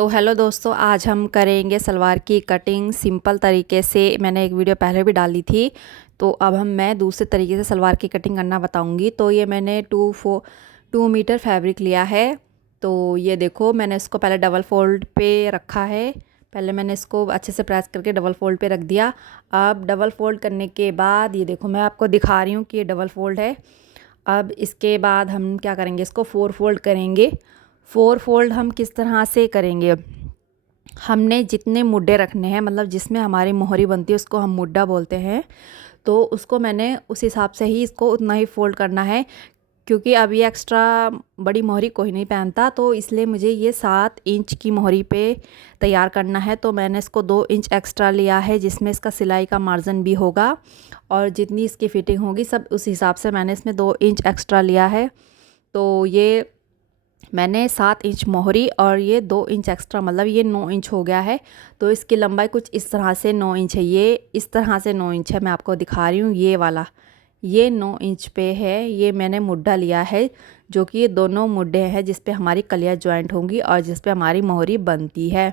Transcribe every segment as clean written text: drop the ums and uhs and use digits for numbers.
तो हेलो दोस्तों, आज हम करेंगे सलवार की कटिंग सिंपल तरीके से। मैंने एक वीडियो पहले भी डाली थी, तो अब मैं दूसरे तरीके से सलवार की कटिंग करना बताऊंगी। तो ये मैंने 2 मीटर फैब्रिक लिया है। तो ये देखो, मैंने इसको पहले डबल फोल्ड पे रखा है। पहले मैंने इसको अच्छे से प्रेस करके डबल फोल्ड पे रख दिया। अब डबल फोल्ड करने के बाद ये देखो, मैं आपको दिखा रही हूँ कि ये डबल फोल्ड है। अब इसके बाद हम क्या करेंगे, इसको 4 फोल्ड करेंगे। 4 फोल्ड हम किस तरह से करेंगे, हमने जितने मुड्डे रखने हैं, मतलब जिसमें हमारी मोहरी बनती है उसको हम मुड्डा बोलते हैं। तो उसको मैंने उस हिसाब से ही इसको उतना ही फोल्ड करना है, क्योंकि अब ये एक्स्ट्रा बड़ी मोहरी कोई नहीं पहनता, तो इसलिए मुझे ये 7 इंच की मोहरी पे तैयार करना है। तो मैंने इसको 2 इंच एक्स्ट्रा लिया है, जिसमें इसका सिलाई का मार्जिन भी होगा और जितनी इसकी फिटिंग होगी सब उस हिसाब से मैंने इसमें 2 इंच एक्स्ट्रा लिया है। तो ये मैंने 7 इंच मोहरी और ये 2 इंच एक्स्ट्रा, मतलब ये 9 इंच हो गया है। तो इसकी लंबाई कुछ इस तरह से 9 इंच है, ये इस तरह से 9 इंच है। मैं आपको दिखा रही हूँ, ये वाला ये 9 इंच पे है। ये मैंने मुड्डा लिया है, जो कि ये दोनों मुड्डे हैं जिस पे हमारी कलियाँ जॉइंट होंगी और जिस पे हमारी मोहरी बनती है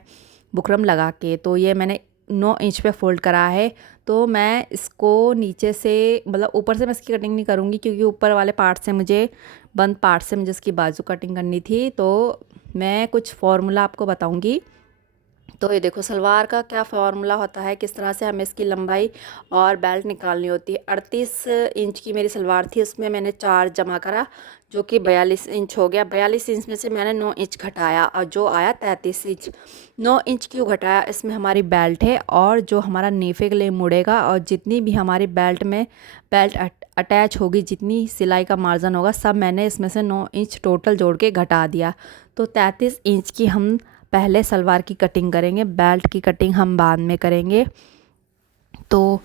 बुकरम लगा के। तो ये मैंने 9 इंच पे फोल्ड करा है। तो मैं इसको नीचे से, मतलब ऊपर से मैं इसकी कटिंग नहीं करूँगी, क्योंकि ऊपर वाले पार्ट से मुझे, बंद पार्ट से मुझे इसकी बाजू कटिंग करनी थी। तो मैं कुछ फार्मूला आपको बताऊँगी। तो ये देखो, सलवार का क्या फार्मूला होता है, किस तरह से हमें इसकी लंबाई और बेल्ट निकालनी होती है। 38 इंच की मेरी सलवार थी, उसमें मैंने 4 जमा करा, जो कि 42 इंच हो गया। 42 इंच में से मैंने 9 इंच घटाया और जो आया 33 इंच। 9 इंच क्यों घटाया, इसमें हमारी बेल्ट है और जो हमारा नेफे के लिए मुड़ेगा और जितनी भी हमारी बेल्ट में बेल्ट अटैच होगी, जितनी सिलाई का मार्जिन होगा, सब मैंने इसमें से 9 इंच टोटल जोड़ के घटा दिया। तो 33 इंच की हम पहले सलवार की कटिंग करेंगे, बेल्ट की कटिंग हम बाद में करेंगे। तो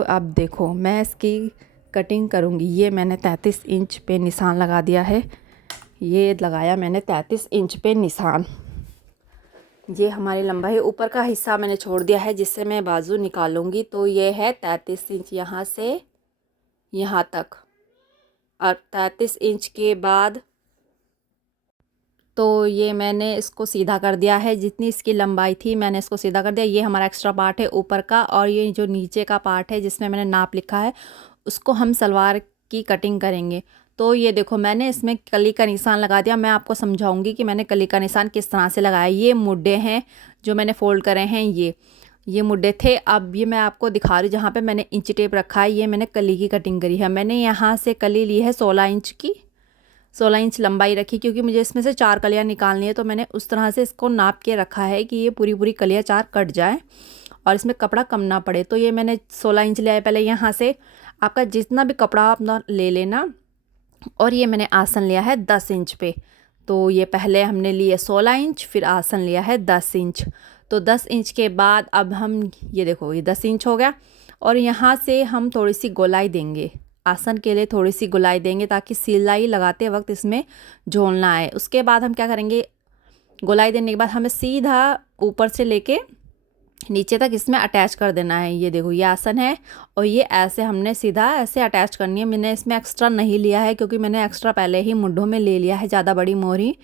अब देखो, मैं इसकी कटिंग करूँगी। ये मैंने 33 इंच पे निशान लगा दिया है, ये लगाया मैंने 33 इंच पे निशान। ये हमारी लंबाई, ऊपर का हिस्सा मैंने छोड़ दिया है जिससे मैं बाजू निकालूंगी। तो ये है 33 इंच यहाँ से यहाँ तक, और 33 इंच के बाद तो ये मैंने इसको सीधा कर दिया है। जितनी इसकी लंबाई थी मैंने इसको सीधा कर दिया। ये हमारा एक्स्ट्रा पार्ट है ऊपर का, और ये जो नीचे का पार्ट है जिसमें मैंने नाप लिखा है, उसको हम सलवार की कटिंग करेंगे। तो ये देखो, मैंने इसमें कली का निशान लगा दिया। मैं आपको समझाऊंगी कि मैंने कली का निशान किस तरह से लगाया। ये मुड्डे हैं जो मैंने फोल्ड करे हैं, ये मुड्डे थे। अब ये मैं आपको दिखा रही हूँ, जहाँ पे मैंने इंच टेप रखा है, ये मैंने कली की कटिंग करी है। मैंने यहाँ से कली ली है 16 इंच की, 16 इंच लंबाई रखी, क्योंकि मुझे इसमें से 4 कलियाँ निकालनी है। तो मैंने उस तरह से इसको नाप के रखा है कि ये पूरी पूरी कलियाँ 4 कट जाए और इसमें कपड़ा कम ना पड़े। तो ये मैंने 16 इंच लिया है। पहले यहाँ से आपका जितना भी कपड़ा अपना ले लेना, और ये मैंने आसन लिया है 10 इंच पे। तो ये पहले हमने लिए 16 इंच, फिर आसन लिया है 10 इंच। तो 10 इंच के बाद अब हम, ये देखो, ये 10 इंच हो गया, और यहाँ से हम थोड़ी सी गोलाई देंगे। आसन के लिए थोड़ी सी गोलाई देंगे ताकि सिलाई लगाते वक्त इसमें झोल ना आए। उसके बाद हम क्या करेंगे, गोलाई देने के बाद हमें सीधा ऊपर से लेके नीचे तक इसमें अटैच कर देना है। ये देखो, ये आसन है और ये ऐसे हमने सीधा ऐसे अटैच करनी है। मैंने इसमें एक्स्ट्रा नहीं लिया है, क्योंकि मैंने एक्स्ट्रा पहले ही मुड्ढों में ले लिया है, ज़्यादा बड़ी मोहरी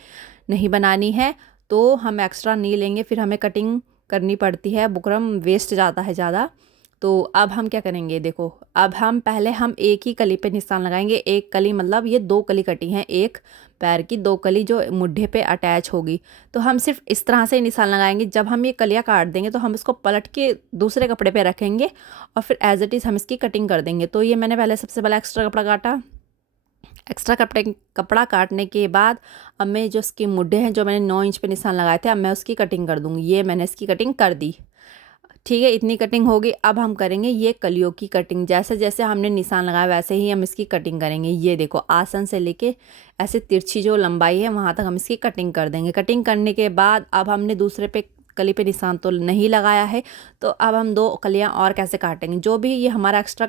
नहीं बनानी है। तो हम एक्स्ट्रा नहीं लेंगे, फिर हमें कटिंग करनी पड़ती है, बुकरम वेस्ट जाता है ज़्यादा। तो अब हम क्या करेंगे, देखो, अब हम पहले हम एक ही कली पे निशान लगाएंगे। एक कली मतलब ये 2 कली कटी हैं, एक पैर की 2 कली जो मुड्ढे पे अटैच होगी। तो हम सिर्फ इस तरह से निशान लगाएंगे। जब हम ये कलियाँ काट देंगे तो हम इसको पलट के दूसरे कपड़े पे रखेंगे और फिर एज इट इज़ हम इसकी कटिंग कर देंगे। तो ये मैंने पहले सबसे पहले एक्स्ट्रा कपड़ा काटा। एक्स्ट्रा कपड़ा काटने के बाद अब मैं जो इसके मुड्ढे हैं, जो मैंने 9 इंच पे निशान लगाए थे, अब मैं उसकी कटिंग कर दूँगी। ये मैंने इसकी कटिंग कर दी, ठीक है, इतनी कटिंग होगी। अब हम करेंगे ये कलियों की कटिंग। जैसे जैसे हमने निशान लगाया वैसे ही हम इसकी कटिंग करेंगे। ये देखो, आसन से लेके ऐसे तिरछी जो लंबाई है वहाँ तक हम इसकी कटिंग कर देंगे। कटिंग करने के बाद अब हमने दूसरे पे कली पे निशान तो नहीं लगाया है, तो अब हम 2 कलियाँ और कैसे काटेंगे। जो भी ये हमारा एक्स्ट्रा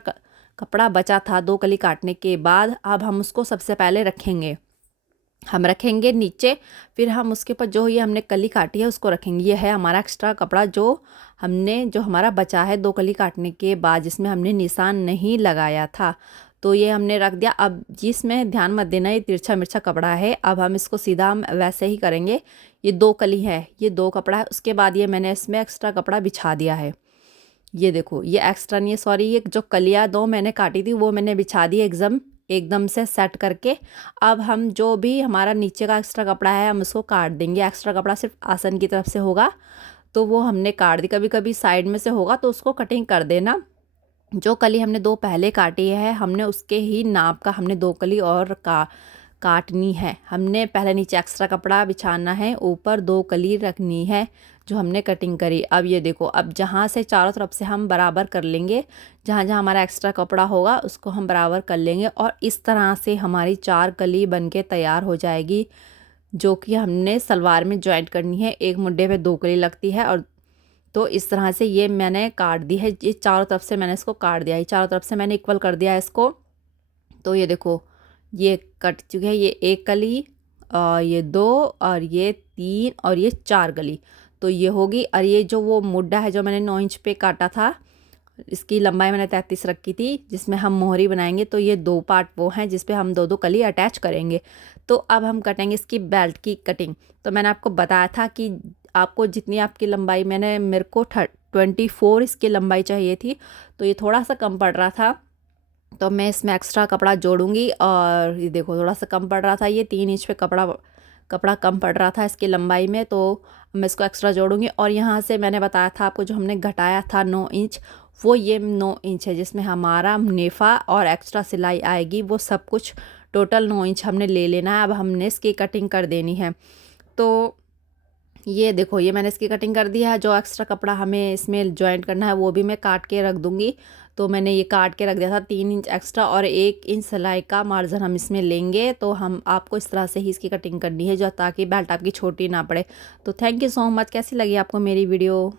कपड़ा बचा था 2 कली काटने के बाद, अब हम उसको सबसे पहले रखेंगे, हम रखेंगे नीचे। फिर हम उसके ऊपर जो ये हमने कली काटी है उसको रखेंगे। ये है हमारा एक्स्ट्रा कपड़ा जो हमारा बचा है 2 कली काटने के बाद, जिसमें हमने निशान नहीं लगाया था। तो ये हमने रख दिया। अब जिसमें ध्यान मत देना ये तिरछा मिर्चा कपड़ा है, अब हम इसको सीधा हम वैसे ही करेंगे। ये 2 कली है, ये 2 कपड़ा है, उसके बाद ये मैंने इसमें एक्स्ट्रा कपड़ा बिछा दिया है। ये देखो ये एक्स्ट्रा नहीं है, सॉरी, ये जो कलियाँ 2 मैंने काटी थी वो मैंने बिछा दी एकदम एकदम से सेट करके। अब हम जो भी हमारा नीचे का एक्स्ट्रा कपड़ा है हम उसको काट देंगे। एक्स्ट्रा कपड़ा सिर्फ आसन की तरफ से होगा तो वो हमने काट दी, कभी कभी साइड में से होगा तो उसको कटिंग कर देना। जो कली हमने 2 पहले काटी है हमने उसके ही नाप का हमने 2 कली और काटनी है। हमने पहले नीचे एक्स्ट्रा कपड़ा बिछाना है, ऊपर 2 कली रखनी है जो हमने कटिंग करी। अब ये देखो, अब जहाँ से चारों तरफ से हम बराबर कर लेंगे, जहाँ जहाँ हमारा एक्स्ट्रा कपड़ा होगा उसको हम बराबर कर लेंगे और इस तरह से हमारी 4 कली बनके तैयार हो जाएगी, जो कि हमने सलवार में जॉइंट करनी है। एक मुड्ढे पे 2 कली लगती है और तो इस तरह से ये मैंने काट दी है। ये चारों तरफ से मैंने इसको काट दिया है, चारों तरफ से मैंने इक्वल कर दिया है इसको। तो ये देखो ये कट चुके हैं, ये 1 कली और ये 2 और ये 3 और ये 4 कली, तो ये होगी। और ये जो वो मुड्ढा है जो मैंने 9 इंच पे काटा था, इसकी लंबाई मैंने 33 रखी थी, जिसमें हम मोहरी बनाएंगे। तो ये 2 पार्ट वो हैं जिस पे हम 2-2 कली अटैच करेंगे। तो अब हम कटेंगे इसकी बेल्ट की कटिंग। तो मैंने आपको बताया था कि आपको जितनी आपकी लंबाई, मेरे को 24 इसकी लंबाई चाहिए थी, तो ये थोड़ा सा कम पड़ रहा था, तो मैं इसमें एक्स्ट्रा कपड़ा जोड़ूंगी। और ये देखो थोड़ा सा कम पड़ रहा था, ये 3 इंच पे कपड़ा कम पड़ रहा था इसकी लंबाई में, तो मैं इसको एक्स्ट्रा जोड़ूंगी। और यहाँ से मैंने बताया था आपको जो हमने घटाया था 9 इंच, वो ये 9 इंच है जिसमें हमारा नेफ़ा और एक्स्ट्रा सिलाई आएगी, वो सब कुछ टोटल 9 इंच हमने ले लेना है। अब हमने इसकी कटिंग कर देनी है। तो ये देखो ये मैंने इसकी कटिंग कर दी है। जो एक्स्ट्रा कपड़ा हमें इसमें जॉइंट करना है वो भी मैं काट के रख दूँगी। तो मैंने ये काट के रख दिया था 3 इंच एक्स्ट्रा और 1 इंच सिलाई का मार्जिन हम इसमें लेंगे। तो हम आपको इस तरह से ही इसकी कटिंग करनी है जो ताकि बेल्ट आपकी छोटी ना पड़े। तो थैंक यू सो मच। कैसी लगी आपको मेरी वीडियो?